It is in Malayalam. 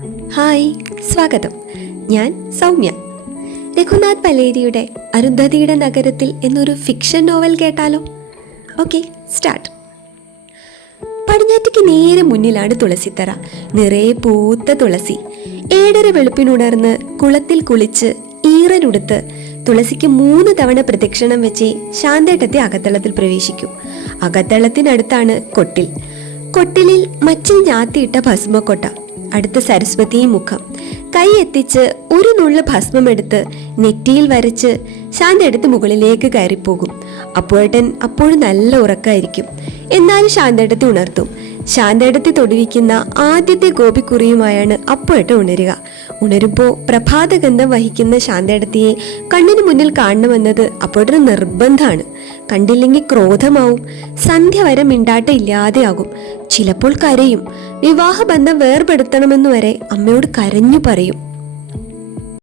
ഹായ്, സ്വാഗതം. ഞാൻ സൗമ്യ. രഘുനാഥ് പലേരിയുടെ അരുന്ധതിയുടെ നഗരത്തിൽ എന്നൊരു ഫിക്ഷൻ നോവൽ കേട്ടാലോ? Okay, start. പടിഞ്ഞാറ്റിക്ക് നേരെ മുന്നിലാണ് തുളസിത്തറ. നിറയെ പൂത്ത തുളസി. 7:30 വെളുപ്പിനുണർന്ന് കുളത്തിൽ കുളിച്ച് ഈറനുടുത്ത് തുളസിക്ക് 3 തവണ പ്രദക്ഷിണം വെച്ച് ശാന്തേട്ടത്തെ അകത്തളത്തിൽ പ്രവേശിക്കും. അകത്തളത്തിനടുത്താണ് കൊട്ടിൽ. കൊട്ടിലിൽ മച്ചിൽ ഞാത്തിയിട്ട ഭസ്മക്കൊട്ട. അടുത്ത സരസ്വതി മുഖം. കൈ എത്തിച്ച് ഒരു നുള്ളു ഭസ്മമെടുത്ത് നെറ്റിയിൽ വരച്ച് ശാന്തേട്ടത്ത് മുകളിലേക്ക് കയറിപ്പോകും. അപ്പോഴേട്ടൻ അപ്പോഴും നല്ല ഉറക്കമായിരിക്കും. എന്നാലും ശാന്തേട്ടത്തെ ഉണർത്തും. ശാന്തേട്ടത്തെ തൊടുവിക്കുന്ന ആദ്യത്തെ ഗോപിക്കുറിയുമായാണ് അപ്പോഴേട്ടൻ ഉണരുക. ഉണരുമ്പോൾ പ്രഭാതഗന്ധം വഹിക്കുന്ന ശാന്തേട്ടത്തിയെ കണ്ണിന് മുന്നിൽ കാണണമെന്നത് അപ്പോഴേട്ടന് നിർബന്ധമാണ്. കണ്ടില്ലെങ്കിൽ ക്രോധമാവും. സന്ധ്യ വരെ മിണ്ടാട്ട ഇല്ലാതെയാകും. ചിലപ്പോൾ കരയും. വിവാഹബന്ധം വേർപെടുത്തണമെന്ന് വരെ അമ്മയോട് കരഞ്ഞു പറയും.